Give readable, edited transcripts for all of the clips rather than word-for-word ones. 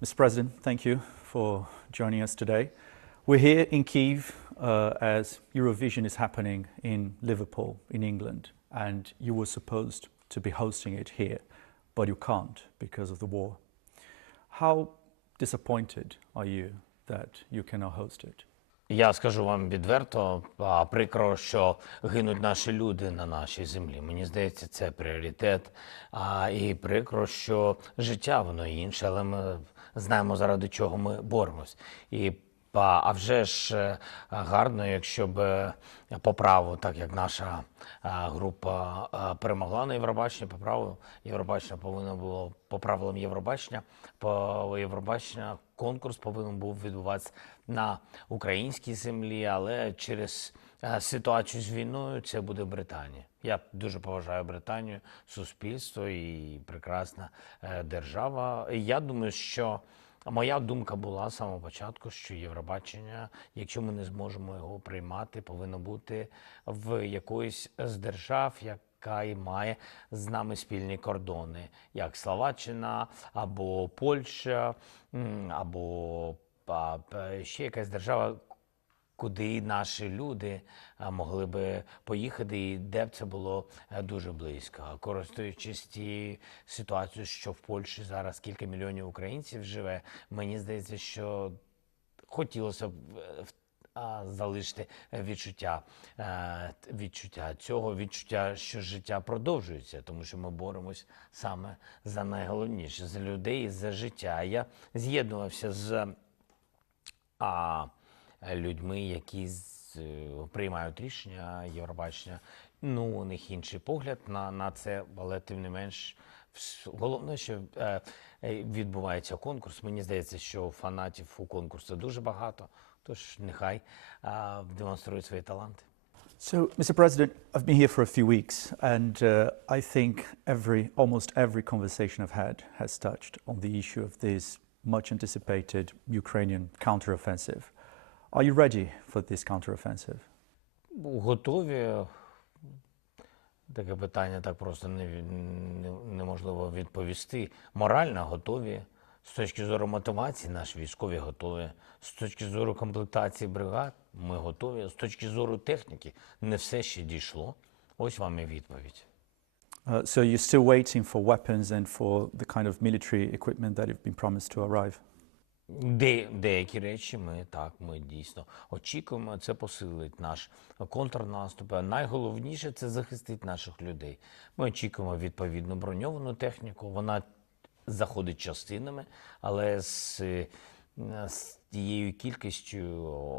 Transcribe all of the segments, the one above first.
Mr. President, thank you for joining us today. We're here in Kyiv as Eurovision is happening in Liverpool, in England, and you were supposed to be hosting it here, but you can't because of the war. How disappointed are you that you cannot host it? Я скажу вам відверто, прикро, що гинуть наші люди на нашій землі. Мені здається, це пріоритет. І прикро, що життя воно інше, але ми знаємо, заради чого ми боремось. А вже ж гарно, якщо б по праву, так як наша група перемогла на Євробаченні, по праву Євробачення повинно було, по правилам Євробачення, конкурс повинен був відбуватися на українській землі, але через ситуацію з війною це буде Британія. Я дуже поважаю Британію, суспільство і прекрасна держава. Я думаю, що моя думка була з самого початку, що Євробачення, якщо ми не зможемо його приймати, повинно бути в якоїсь з держав, яка і має з нами спільні кордони, як Словаччина, або Польща, або ще якась держава, куди наші люди могли би поїхати, і де б це було дуже близько. Користуючись тією ситуацією, що в Польщі зараз кілька мільйонів українців живе, мені здається, що хотілося б залишити відчуття, що життя продовжується, тому що ми боремось саме за найголовніше, за людей і за життя. Я з'єднувався з людьми, які приймають рішення Євробачення. У них інший погляд на це, але тим не менш, головне, що відбувається конкурс. Мені здається, що фанатів у конкурсу дуже багато, тож нехай демонструють свої таланти. So, Mr. President, I've been here for a few weeks, and I think almost every conversation I've had has touched on the issue of this much anticipated Ukrainian counteroffensive. Are you ready for this counteroffensive? Готові. Таке питання так просто неможливо відповісти. Морально готові. З точки зору мотивації наші військові готові. З точки зору комплектації бригад ми готові. З точки зору техніки не все ще дійшло. Ось вам і відповідь. So you're still waiting for weapons and for the kind of military equipment that have been promised to arrive? Деякі речі ми дійсно очікуємо. Це посилить наш контрнаступ. А найголовніше – це захистить наших людей. Ми очікуємо відповідну броньовану техніку. Вона заходить частинами, але з тією кількістю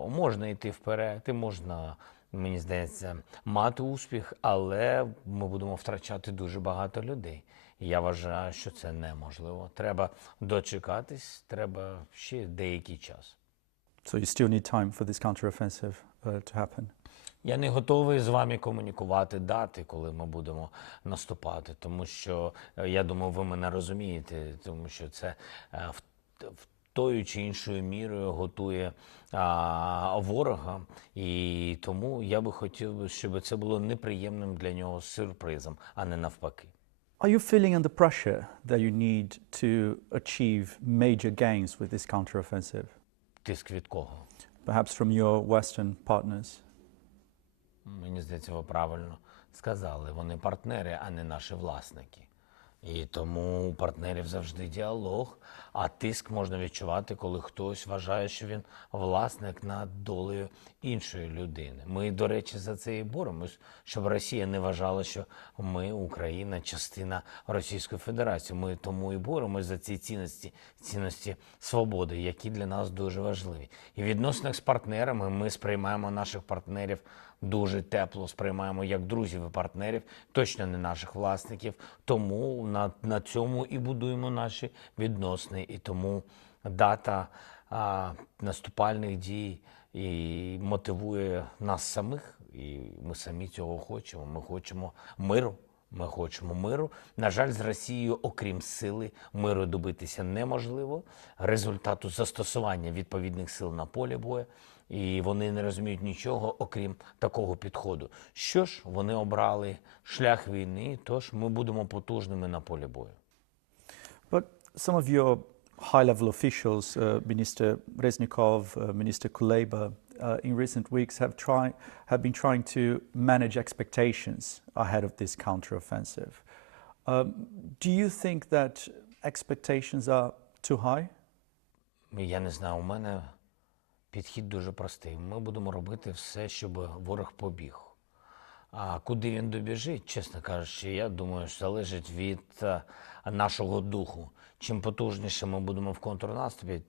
можна йти вперед, і можна, мені здається, мати успіх, але ми будемо втрачати дуже багато людей. Я вважаю, що це неможливо. Треба дочекатись, треба ще деякий час. So you still need time for this counteroffensive to happen? Я не готовий з вами комунікувати дати, коли ми будемо наступати, тому що, я думаю, ви мене розумієте, тому що це в тою чи іншою мірою готує ворога, і тому я би хотів, щоб це було неприємним для нього сюрпризом, а не навпаки. Are you feeling under pressure that you need to achieve major gains with this counteroffensive? Тиск від кого? Perhaps from your Western partners? Мені здається, ви правильно сказали. Вони партнери, а не наші власники. І тому у партнерів завжди діалог, а тиск можна відчувати, коли хтось вважає, що він власник над долею іншої людини. Ми, до речі, за це і боремось, щоб Росія не вважала, що ми, Україна, частина Російської Федерації. Ми тому і боремось за ці цінності свободи, які для нас дуже важливі. І в відносинах з партнерами ми сприймаємо наших партнерів дуже тепло, сприймаємо як друзів і партнерів, точно не наших власників. Тому на цьому і будуємо наші відносини. І тому дата наступальних дій і мотивує нас самих, і ми самі цього хочемо. Ми хочемо миру. На жаль, з Росією, окрім сили, миру добитися неможливо. Результату застосування відповідних сил на полі бою. І вони не розуміють нічого, окрім такого підходу. Що ж, вони обрали шлях війни, тож ми будемо потужними на полі бою. But some of your high-level officials, Minister Reznikov, Minister Kuleba, in recent weeks have been trying to manage expectations ahead of this counteroffensive. Do you think that expectations are too high? Я не знаю, у мене підхід дуже простий. Ми будемо робити все, щоб ворог побіг. А куди він добіжить, чесно кажучи, я думаю, що залежить від нашого духу. Чим потужніше ми будемо в контрнаступі,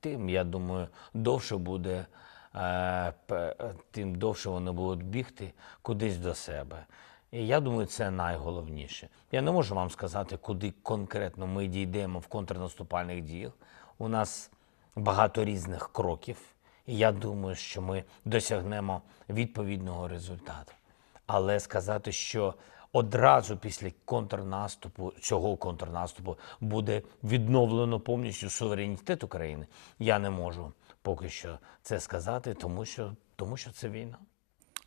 тим, я думаю, довше буде, тим довше вони будуть бігти кудись до себе. І я думаю, це найголовніше. Я не можу вам сказати, куди конкретно ми дійдемо в контрнаступальних діях. У нас багато різних кроків, і я думаю, що ми досягнемо відповідного результату. Але сказати, що одразу після контрнаступу, цього контрнаступу, буде відновлено повністю суверенітет України, я не можу поки що це сказати, тому що це війна.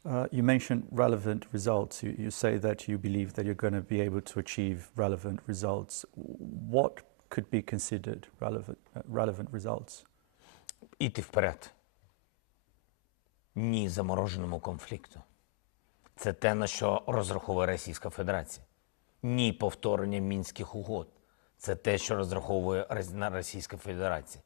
You mentioned relevant results. You say that you believe that you're going to be able to achieve relevant results. What could be considered relevant results? Іти вперед. Ні замороженому конфлікту. Це те, на що розраховує Російська Федерація. Ні повторення Мінських угод. Це те, що розраховує Російська Федерація.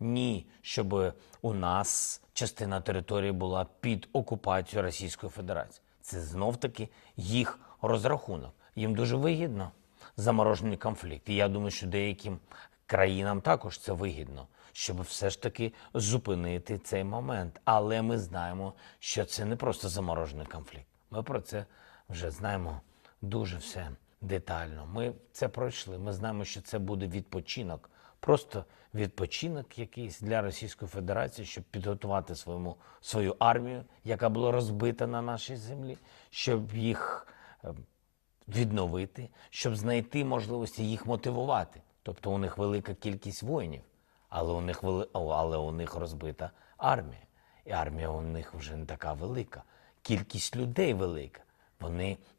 Ні, щоб у нас частина території була під окупацією Російської Федерації. Це знов-таки їх розрахунок. Їм дуже вигідно заморожений конфлікт. І я думаю, що деяким країнам також це вигідно, щоб все ж таки зупинити цей момент. Але ми знаємо, що це не просто заморожений конфлікт. Ми про це вже знаємо дуже все детально. Ми це пройшли. Ми знаємо, що це буде відпочинок. Просто відпочинок якийсь для Російської Федерації, щоб підготувати свою армію, яка була розбита на нашій землі, щоб їх відновити, щоб знайти можливості їх мотивувати. Тобто у них велика кількість воїнів, але у них розбита армія. І армія у них вже не така велика. Кількість людей велика.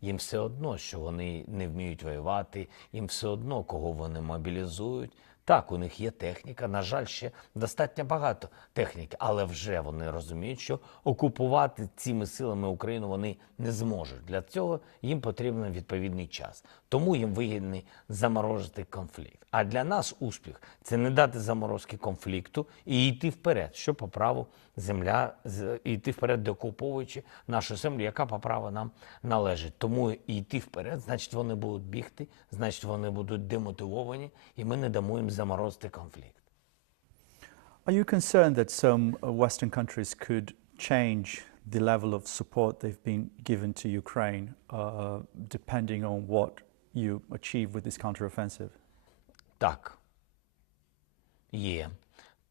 Їм все одно, що вони не вміють воювати, їм все одно, кого вони мобілізують. Так, у них є техніка, на жаль, ще достатньо багато техніки, але вже вони розуміють, що окупувати цими силами Україну вони не зможуть. Для цього їм потрібен відповідний час. Тому їм вигідний заморозити конфлікт. А для нас успіх – це не дати заморозки конфлікту і йти вперед, що по праву земля, йти вперед, деокуповуючи нашу землю, яка по праву нам належить. Тому йти вперед, значить вони будуть бігти, значить вони будуть демотивовані, і ми не дамо їм заморозити конфлікт. Are you concerned that some Western countries could change the level of support they've been given to Ukraine depending on what you achieve with this counteroffensive? Так, є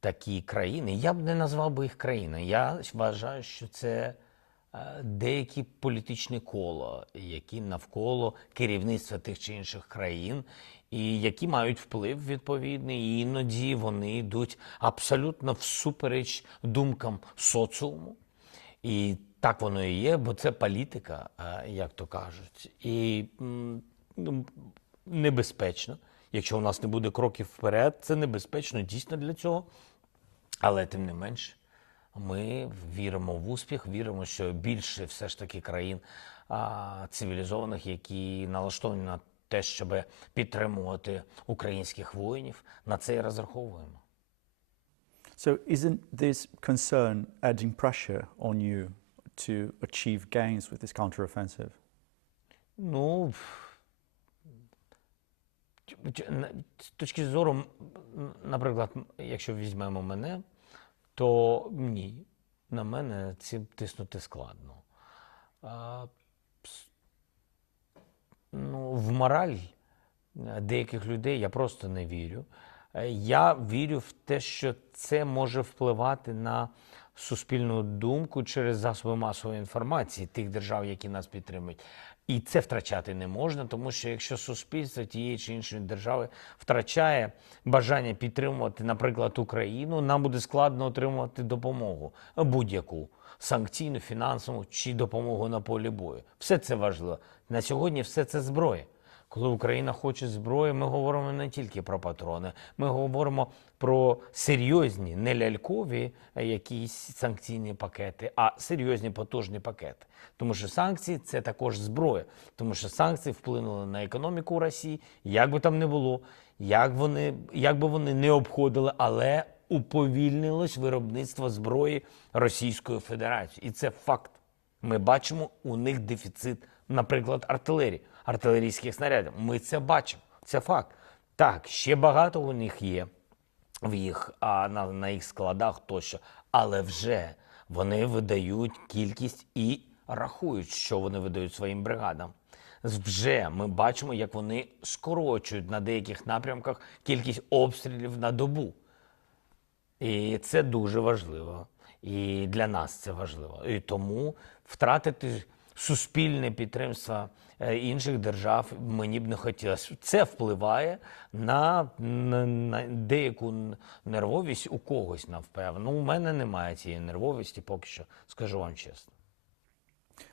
такі країни. Я б не назвав би їх країною. Я вважаю, що це деякі політичні кола, які навколо керівництва тих чи інших країн, і які мають вплив відповідний, і іноді вони йдуть абсолютно всупереч думкам соціуму. І так воно і є, бо це політика, як то кажуть. І небезпечно. Якщо у нас не буде кроків вперед, це небезпечно дійсно для цього. Але тим не менш, ми віримо в успіх, віримо, що більше все ж таки країн цивілізованих, які налаштовані на те, щоб підтримувати українських воїнів, на це і розраховуємо. So isn't this concern adding pressure on you to achieve gains with this counteroffensive? Ну, з точки зору, наприклад, якщо візьмемо мене, то ні, на мене цим тиснути складно. В мораль деяких людей я просто не вірю. Я вірю в те, що це може впливати на суспільну думку через засоби масової інформації тих держав, які нас підтримують. І це втрачати не можна, тому що якщо суспільство тієї чи іншої держави втрачає бажання підтримувати, наприклад, Україну, нам буде складно отримувати допомогу, будь-яку, санкційну, фінансову чи допомогу на полі бою. Все це важливо. На сьогодні все це зброя. Коли Україна хоче зброї, ми говоримо не тільки про патрони, ми говоримо про серйозні, не лялькові якісь санкційні пакети, а серйозні потужні пакети. Тому що санкції – це також зброя. Тому що санкції вплинули на економіку Росії, як би там не було, як би вони не обходили, але уповільнилось виробництво зброї Російської Федерації. І це факт. Ми бачимо у них дефіцит, наприклад, артилерії, артилерійських снарядів. Ми це бачимо, це факт. Так, ще багато у них є на їх складах тощо, але вже вони видають кількість і рахують, що вони видають своїм бригадам. Вже ми бачимо, як вони скорочують на деяких напрямках кількість обстрілів на добу. І це дуже важливо. І для нас це важливо. І тому втратити суспільне підтримство інших держав мені б не хотілося. Це впливає на деяку нервовість у когось, напевно. У мене немає цієї нервовості поки що, скажу вам чесно.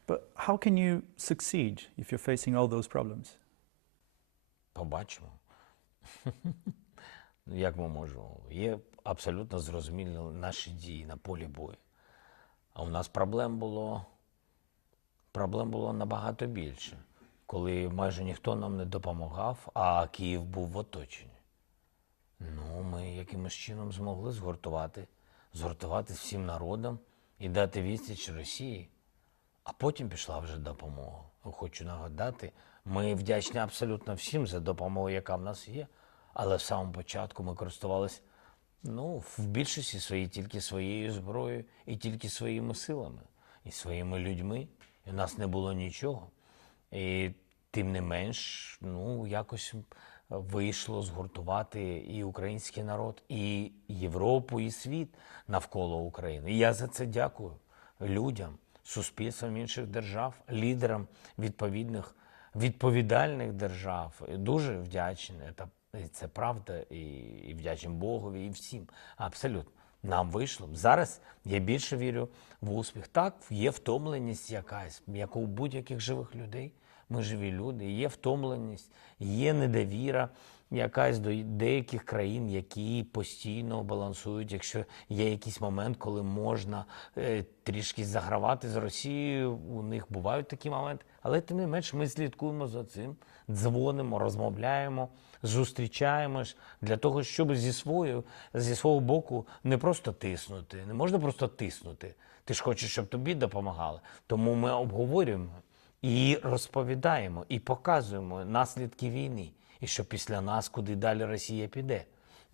But how can you succeed if you're facing all those problems? Побачимо. Як ми можемо? Є абсолютно зрозумілі наші дії на полі бою. А у нас проблем було набагато більше, коли майже ніхто нам не допомагав, а Київ був в оточенні. Ну, ми якимось чином змогли згуртувати всім народом і дати відсіч Росії. А потім пішла вже допомога. Хочу нагадати, ми вдячні абсолютно всім за допомогу, яка в нас є. Але в самому початку ми користувалися, в більшості своїй тільки своєю зброєю і тільки своїми силами, і своїми людьми. І в нас не було нічого. І тим не менш, якось вийшло згуртувати і український народ, і Європу, і світ навколо України. І я за це дякую людям, суспільствам інших держав, лідерам відповідальних держав. І дуже вдячний. Це правда, і вдячний Богові, і всім. Абсолютно. Нам вийшло. Зараз я більше вірю в успіх. Так, є втомленість якась, як у будь-яких живих людей. Ми живі люди, є втомленість, є недовіра якась до деяких країн, які постійно балансують. Якщо є якийсь момент, коли можна трішки загравати з Росією, у них бувають такі моменти. Але тим не менш ми слідкуємо за цим, дзвонимо, розмовляємо, зустрічаємось для того, щоб зі свого боку не просто тиснути. Не можна просто тиснути. Ти ж хочеш, щоб тобі допомагали. Тому ми обговорюємо і розповідаємо, і показуємо наслідки війни. І що після нас куди далі Росія піде.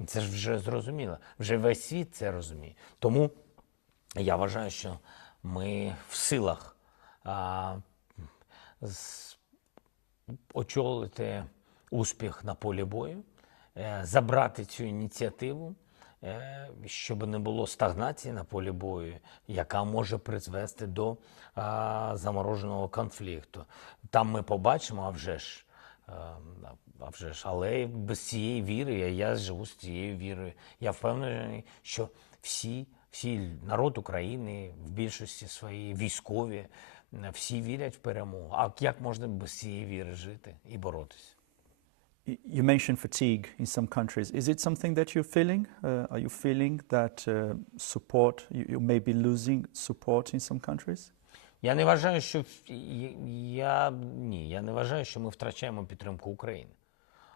Це ж вже зрозуміло. Вже весь світ це розуміє. Тому я вважаю, що ми в силах очолити успіх на полі бою, забрати цю ініціативу, щоб не було стагнації на полі бою, яка може призвести до замороженого конфлікту. Там ми побачимо, а вже ж, але без цієї віри, я живу з цією вірою. Я впевнений, що всі народ України, в більшості своїй військові, всі вірять в перемогу. А як можна без цієї віри жити і боротися? You mentioned fatigue in some countries. Is it something that you're feeling? Are you feeling that support, you may be losing support in some countries? Я не вважаю, що ми втрачаємо підтримку України.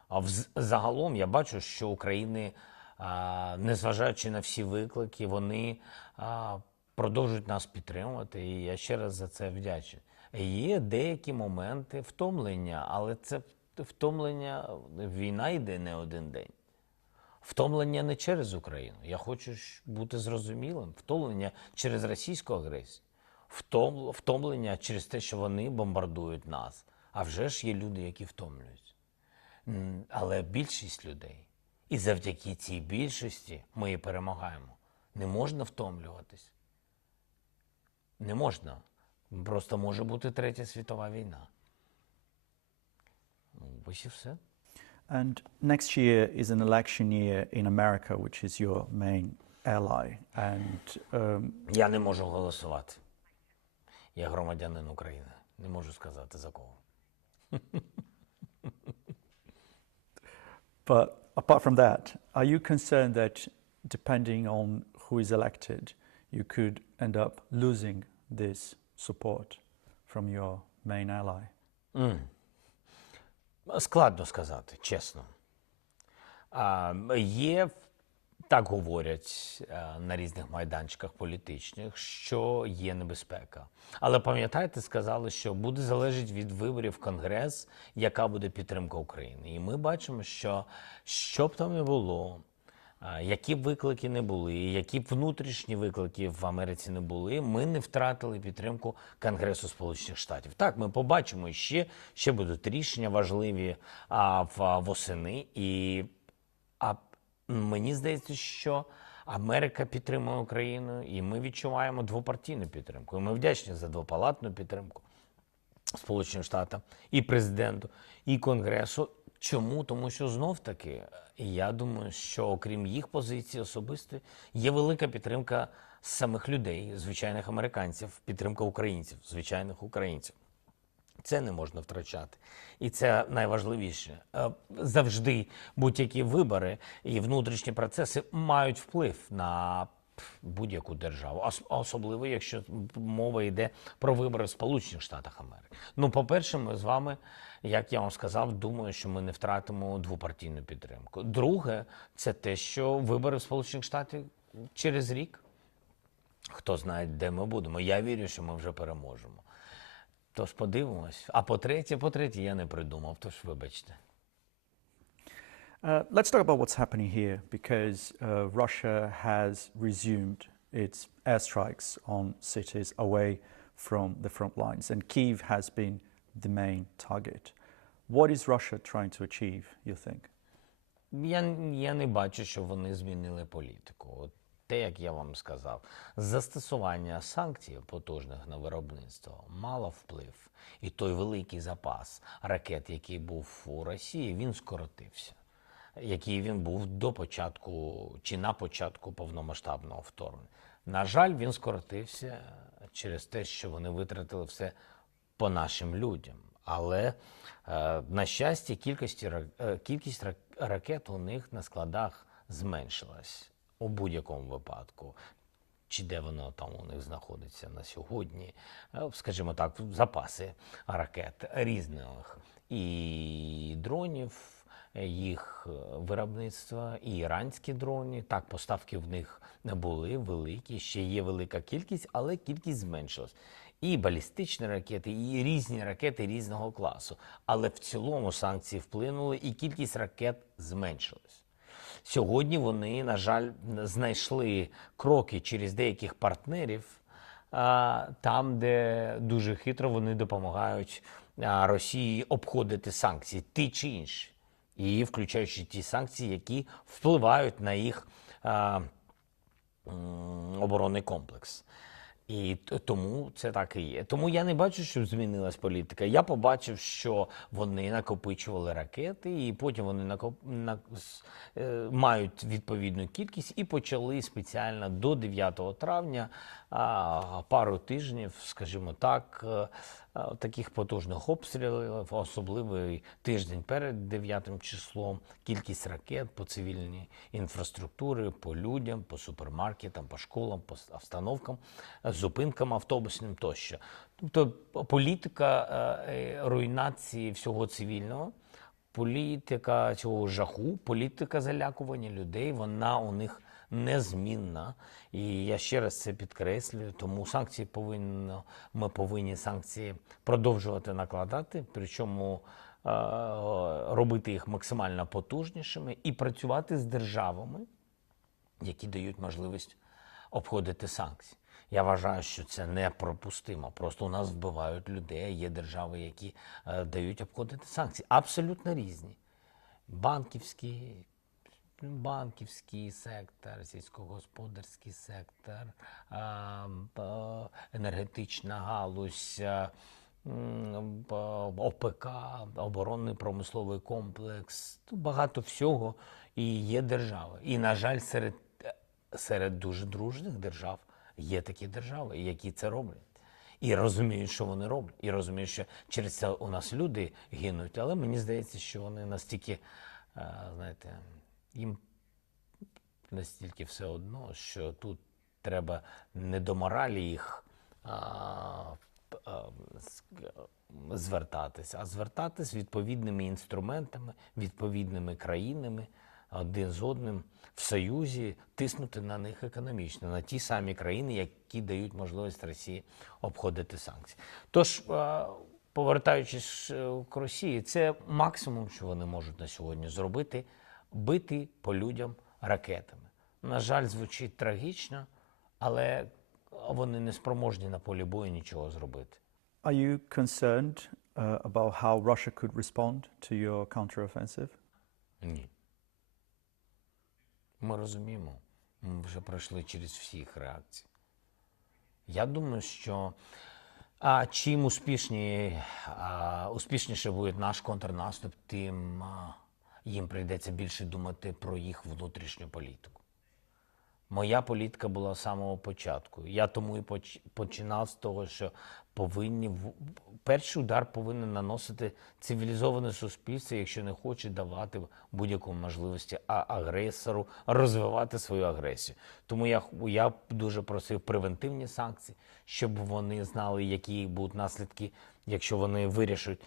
А загалом я бачу, що України, незважаючи на всі виклики, вони продовжують нас підтримувати, і я ще раз за це вдячний. Є деякі моменти втомлення, але це втомлення, війна йде не один день. Втомлення не через Україну. Я хочу бути зрозумілим. Втомлення через російську агресію. Втомлення через те, що вони бомбардують нас. А вже ж є люди, які втомлюються. Але більшість людей, і завдяки цій більшості ми і перемагаємо. Не можна втомлюватись. Не можна. Просто може бути Третя світова війна. Ось і все. And next year is an election year in America, which is your main ally. And Я не можу голосувати. Я громадянин України. Не можу сказати за кого. But apart from that, are you concerned that depending on who is elected, you could end up losing this support from your main ally? Складно сказати, чесно. Є, так говорять на різних майданчиках політичних, що є небезпека. Але пам'ятаєте, сказали, що буде залежати від виборів в Конгрес, яка буде підтримка України. І ми бачимо, що б там не було, які б виклики не були, які б внутрішні виклики в Америці не були, ми не втратили підтримку Конгресу Сполучених Штатів. Так, ми побачимо ще будуть рішення важливі восени. Мені здається, що Америка підтримує Україну, і ми відчуваємо двопартійну підтримку. І ми вдячні за двопалатну підтримку Сполученим Штатам і президенту, і Конгресу. Чому? Тому що знов-таки, я думаю, що окрім їх позиції особистої, є велика підтримка самих людей, звичайних американців, підтримка українців, звичайних українців. Це не можна втрачати. І це найважливіше. Завжди будь-які вибори і внутрішні процеси мають вплив на будь-яку державу. Особливо, якщо мова йде про вибори в Сполучених Штатах Америки. Ну, по-перше, ми з вами, як я вам сказав, думаю, що ми не втратимо двопартійну підтримку. Друге, це те, що вибори в Сполучених Штатах через рік. Хто знає, де ми будемо. Я вірю, що ми вже переможемо. Тож подивимось. А по-третє, я не придумав, тож вибачте. Let's talk about what's happening here, because Russia has resumed its airstrikes on cities away from the front lines, and Kyiv has been the main target. What is Russia trying to achieve, you think? Я не бачу, що вони змінили політику. От те, як я вам сказав, застосування санкцій потужних на виробництво мало вплив. І той великий запас ракет, який був у Росії, він скоротився. Який він був до початку чи на початку повномасштабного вторгнення. На жаль, він скоротився через те, що вони витратили все по нашим людям. Але, на щастя, кількість ракет у них на складах зменшилась у будь-якому випадку. Чи де воно там у них знаходиться на сьогодні, скажімо так, запаси ракет різних і дронів, їх виробництва, і іранські дрони. Так, поставки в них були великі, ще є велика кількість, але кількість зменшилась. І балістичні ракети, і різні ракети різного класу. Але в цілому санкції вплинули, і кількість ракет зменшилась. Сьогодні вони, на жаль, знайшли кроки через деяких партнерів, там, де дуже хитро вони допомагають Росії обходити санкції, ті чи інші. І включаючи ті санкції, які впливають на їх оборонний комплекс. І тому це так і є. Тому я не бачу, що змінилась політика. Я побачив, що вони накопичували ракети, і потім вони мають відповідну кількість і почали спеціально до 9 травня пару тижнів, скажімо так, таких потужних обстрілів, особливий тиждень перед 9 числом, кількість ракет по цивільній інфраструктурі, по людям, по супермаркетам, по школам, по остановкам, зупинкам автобусним тощо. Тобто політика руйнації всього цивільного, політика цього жаху, політика залякування людей, вона у них незмінна. І я ще раз це підкреслюю, тому ми повинні санкції продовжувати накладати, причому робити їх максимально потужнішими і працювати з державами, які дають можливість обходити санкції. Я вважаю, що це непропустимо. Просто у нас вбивають людей, а є держави, які дають обходити санкції. Абсолютно різні. Банківський сектор, сільськогосподарський сектор, енергетична галузь, ОПК, оборонний промисловий комплекс. Багато всього і є держави. І, на жаль, серед дуже дружних держав є такі держави, які це роблять. І розуміють, що вони роблять. І розуміють, що через це у нас люди гинуть. Але мені здається, що вони настільки знаєте, їм настільки все одно, що тут треба не до моралі їх звертатися, а звертатись відповідними інструментами, відповідними країнами, один з одним в союзі, тиснути на них економічно, на ті самі країни, які дають можливість Росії обходити санкції. Тож, повертаючись к Росії, це максимум, що вони можуть на сьогодні зробити – бити по людям ракетами. На жаль, звучить трагічно, але вони не спроможні на полі бою нічого зробити. Are you concerned about how Russia could respond to your counteroffensive? Ні. Ми розуміємо, ми вже пройшли через всі їх реакції. Я думаю, що чим успішніше буде наш контрнаступ, тим їм прийдеться більше думати про їх внутрішню політику. Моя політика була з самого початку. Я тому і починав з того, що перший удар повинен наносити цивілізоване суспільство, якщо не хоче давати будь-яку можливості агресору розвивати свою агресію. Тому я дуже просив превентивні санкції, щоб вони знали, які будуть наслідки, якщо вони вирішать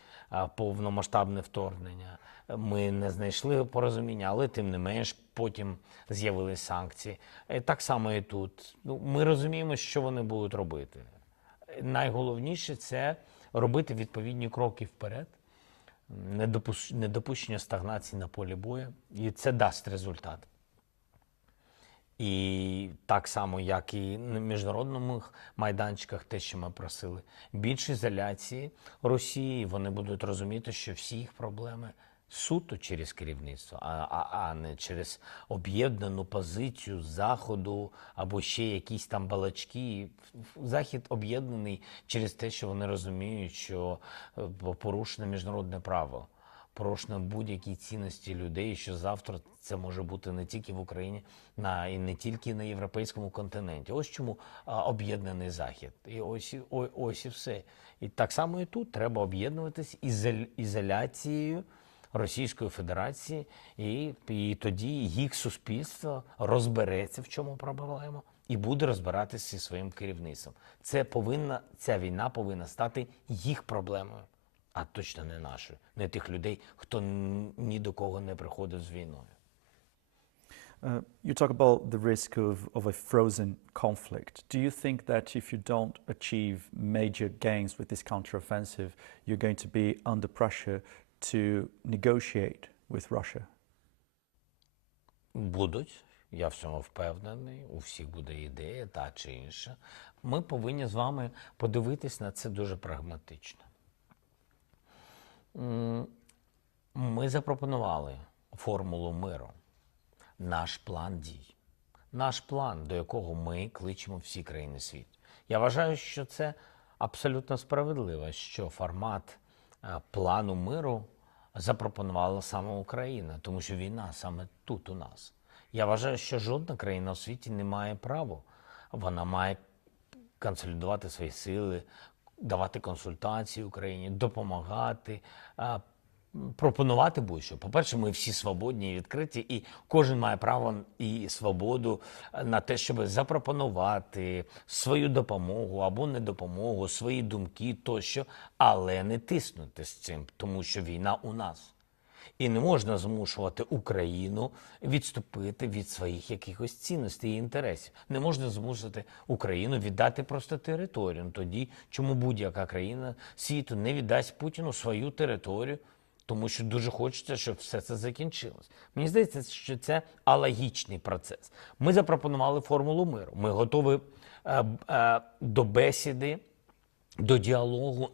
повномасштабне вторгнення. Ми не знайшли порозуміння, але тим не менш потім з'явились санкції. Так само і тут. Ми розуміємо, що вони будуть робити. Найголовніше – це робити відповідні кроки вперед, недопущення стагнації на полі бою, і це дасть результат. І так само, як і на міжнародних майданчиках, те, що ми просили, більш ізоляції Росії, вони будуть розуміти, що всі їх проблеми суто через керівництво, а не через об'єднану позицію Заходу або ще якісь там балачки. Захід об'єднаний через те, що вони розуміють, що порушено міжнародне право, порушено будь-які цінності людей, що завтра це може бути не тільки в Україні, і не тільки на європейському континенті. Ось чому об'єднаний Захід. І ось і все. І так само і тут треба об'єднуватись ізоляцією Російської Федерації, і тоді їх суспільство розбереться, в чому проблема, і буде розбиратися зі своїм керівництвом. Ця війна повинна стати їх проблемою, а точно не нашою, не тих людей, хто ні до кого не приходив з війною. You talk about the risk of a frozen conflict. Do you think that if you don't achieve major gains with this counteroffensive, you're going to be under pressure to negotiate with Russia? Будуть. Я в цьому впевнений. У всіх буде ідея та чи інша. Ми повинні з вами подивитись на це дуже прагматично. Ми запропонували формулу миру. Наш план дій. Наш план, до якого ми кличемо всі країни світу. Я вважаю, що це абсолютно справедливо, що формат плану миру запропонувала саме Україна, тому що війна саме тут у нас. Я вважаю, що жодна країна у світі не має права. Вона має консолідувати свої сили, давати консультації Україні, допомагати, пропонувати будь-що. По-перше, ми всі свободні і відкриті, і кожен має право і свободу на те, щоб запропонувати свою допомогу або не допомогу, свої думки тощо, але не тиснути з цим, тому що війна у нас. І не можна змушувати Україну відступити від своїх якихось цінностей і інтересів. Не можна змусити Україну віддати просто територію. Тоді, чому будь-яка країна світу не віддасть Путіну свою територію, тому що дуже хочеться, щоб все це закінчилось. Мені здається, що це алогічний процес. Ми запропонували формулу миру. Ми готові до бесіди, до діалогу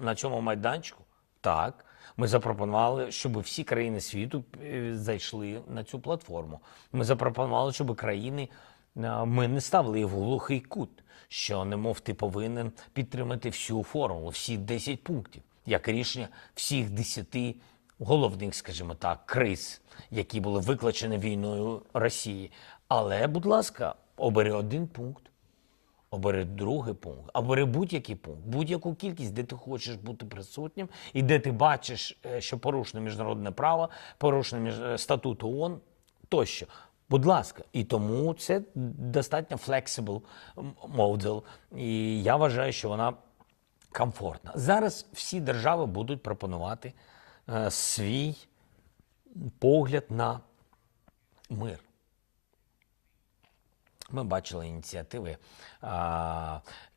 на цьому майданчику. Так. Ми запропонували, щоб всі країни світу зайшли на цю платформу. Ми запропонували, щоб ми не ставили їх в глухий кут, що, немов, ти повинен підтримати всю формулу, всі 10 пунктів, як рішення всіх 10 головних, скажімо так, криз, які були викликані війною Росії. Але, будь ласка, обери один пункт, Обери другий пункт, обери будь-який пункт, будь-яку кількість, де ти хочеш бути присутнім, і де ти бачиш, що порушено міжнародне право, порушено статут ООН тощо. Будь ласка, і тому це достатньо flexible model, і я вважаю, що вона комфортна. Зараз всі держави будуть пропонувати свій погляд на мир. Ми бачили ініціативи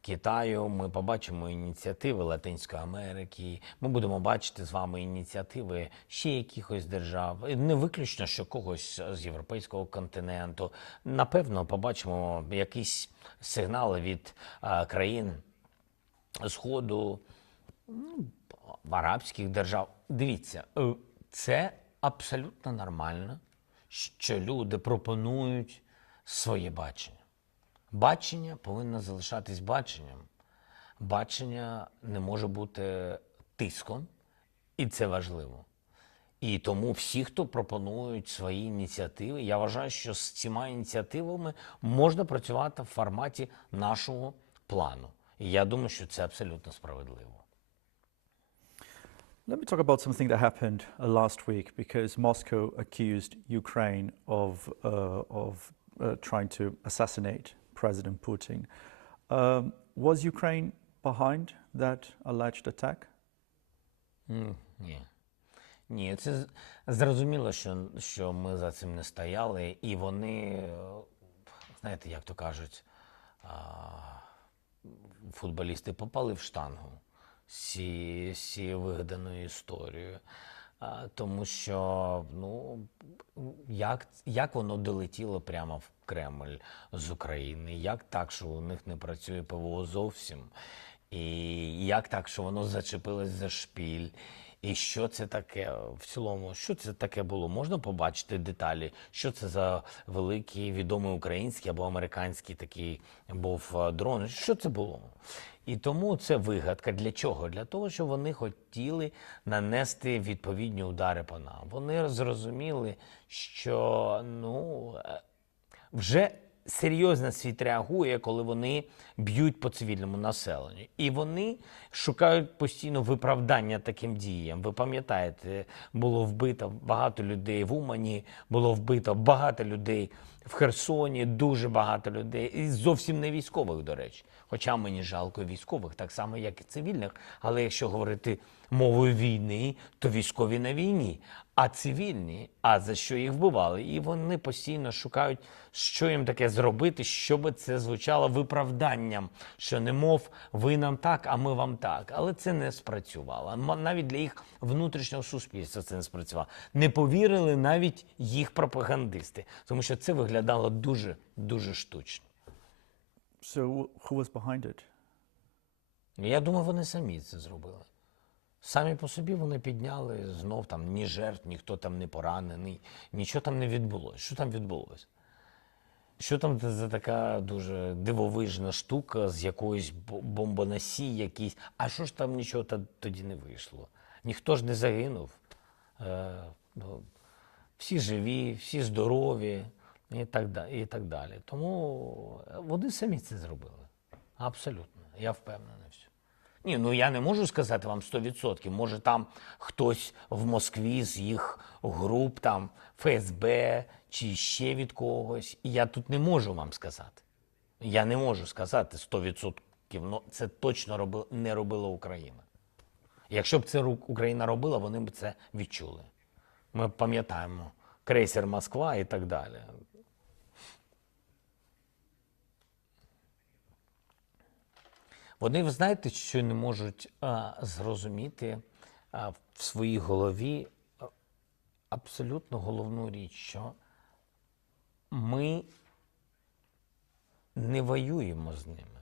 Китаю, ми побачимо ініціативи Латинської Америки, ми будемо бачити з вами ініціативи ще якихось держав. Не виключно, що когось з європейського континенту. Напевно, побачимо якісь сигнали від країн Сходу, арабських держав. Дивіться, це абсолютно нормально, що люди пропонують своє бачення. Бачення повинно залишатись баченням. Бачення не може бути тиском, і це важливо. І тому всі, хто пропонують свої ініціативи, я вважаю, що з цими ініціативами можна працювати в форматі нашого плану. І я думаю, що це абсолютно справедливо. Let me talk about something that happened last week, because Moscow accused Ukraine of trying to assassinate President Putin. Was Ukraine behind that alleged attack? Ні. Ні, це зрозуміло, що ми за цим не стояли, і вони, знаєте, як то кажуть, футболісти попали в штангу з вигаданою історією. Тому що, як воно долетіло прямо в Кремль з України? Як так, що у них не працює ПВО зовсім? І як так, що воно зачепилось за шпіль? І що це таке в цілому? Що це таке було? Можна побачити деталі? Що це за великий відомий український або американський такий був дрон? Що це було? І тому це вигадка. Для чого? Для того, що вони хотіли нанести відповідні удари по нам. Вони зрозуміли, що вже серйозно світ реагує, коли вони б'ють по цивільному населенню. І вони шукають постійно виправдання таким діям. Ви пам'ятаєте, було вбито багато людей в Умані, було вбито багато людей в Херсоні, дуже багато людей. І зовсім не військових, до речі. Хоча мені жалко військових, так само, як і цивільних. Але якщо говорити мовою війни, то військові на війні. А цивільні, а за що їх вбивали? І вони постійно шукають, що їм таке зробити, щоб це звучало виправданням, що не мов ви нам так, а ми вам так. Але це не спрацювало. Навіть для їх внутрішнього суспільства це не спрацювало. Не повірили навіть їх пропагандисти, тому що це виглядало дуже, дуже штучно. So who was behind it? Я думаю, вони самі це зробили. Самі по собі вони підняли, знов там ні жертв, ніхто там не поранений, нічого там не відбулося. Що там відбулося? Що там за така дуже дивовижна штука з якоїсь бомбоносій якийсь? А що ж там нічого тоді не вийшло? Ніхто ж не загинув. Всі живі, всі здорові і так далі. Тому вони самі це зробили. Абсолютно. Я впевнений. Ні, я не можу сказати вам 100%. Може там хтось в Москві з їх груп, там ФСБ чи ще від когось. І я тут не можу вам сказати. Я не можу сказати 100%. Но це точно не робила Україна. Якщо б це Україна робила, вони б це відчули. Ми пам'ятаємо крейсер Москва і так далі. Вони, ви знаєте, що не можуть зрозуміти в своїй голові абсолютно головну річ, що ми не воюємо з ними.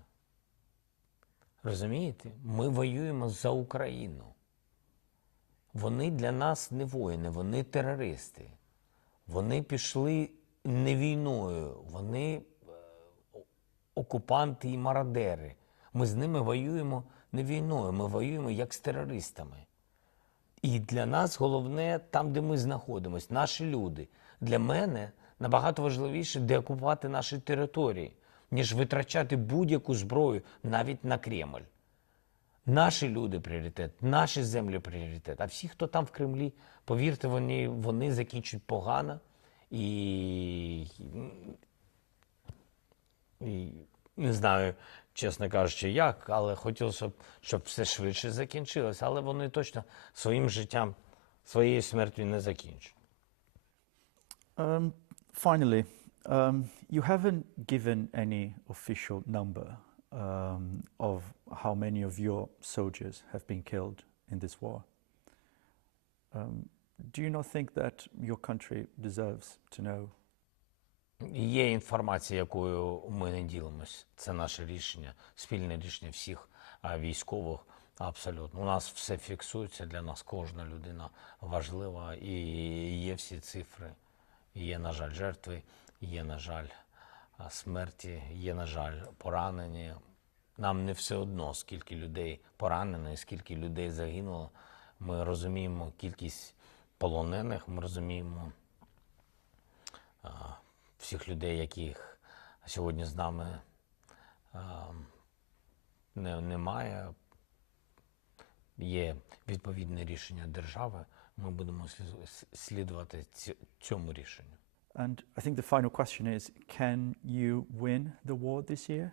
Розумієте? Ми воюємо за Україну. Вони для нас не воїни, вони терористи. Вони пішли не війною, вони окупанти і мародери. Ми з ними воюємо не війною, ми воюємо як з терористами. І для нас головне там, де ми знаходимося, наші люди. Для мене набагато важливіше деокупувати наші території, ніж витрачати будь-яку зброю навіть на Кремль. Наші люди пріоритет, наші землі пріоритет. А всі, хто там в Кремлі, повірте, вони закінчать погано. І не знаю, чесно кажучи, як, але хотілося б, щоб все швидше закінчилося. Але вони точно своїм життям, своєю смертю не закінчать. Finally, you haven't given any official number of how many of your soldiers have been killed in this war. Do you not think that your country deserves to know? Є інформація, якою ми не ділимось. Це наше рішення, спільне рішення всіх військових. Абсолютно. У нас все фіксується, для нас кожна людина важлива, і є всі цифри. Є, на жаль, жертви, є, на жаль, смерті, є, на жаль, поранені. Нам не все одно, скільки людей поранено, скільки людей загинуло. Ми розуміємо кількість полонених, ми розуміємо всіх людей, яких сьогодні з нами немає. Є відповідне рішення держави, ми будемо слідувати цьому рішенню. And I think the final question is, can you win the war this year?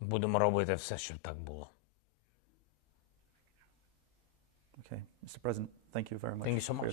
Будемо робити все, щоб так було. Okay, Mr. President, thank you very much. Thank you so for your much.